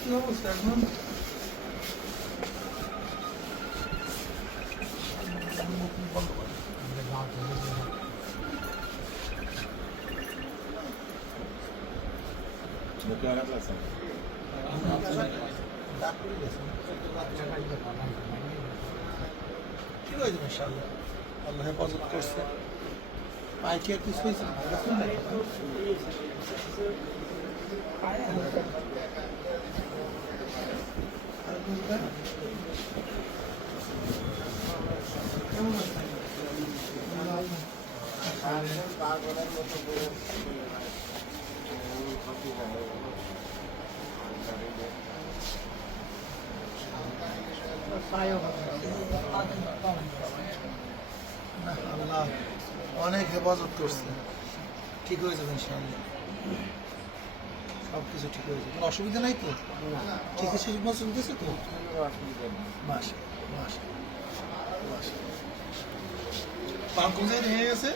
কি অবস্থা এখন? ঠিক হয়েছে ইনশাআল্লাহ, আল্লাহ হেফাজত করছে। পায়ে কি আর কিছু হয়েছে? কেমন আছেন? আল্লাহ অনেক হেফাজত করছে, ঠিক হয়ে যাবে ইনশাআল্লাহ, সব কিছু ঠিক হয়ে যাবে। কোনো অসুবিধা নাই তো? চিকিৎসা ঠিক মতো চলতেছে তো? মাসে মাসে মাসে পাম্প কোন জায়গায় ভেঙে গেছে?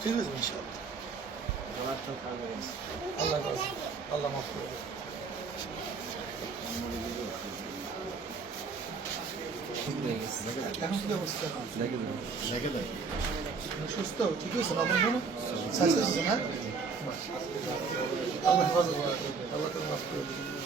ঠিক আছে ইনশাআল্লাহ, আল্লাহ আল্লাহ মাফ করে দেবে। এখন কি অবস্থা? সুস্থ ঠিক হয়েছে না? আপনার সাকসেস হয়েছে না? আল্লাহ হেফাজত করে, আল্লাহ মাফ করে দেবে।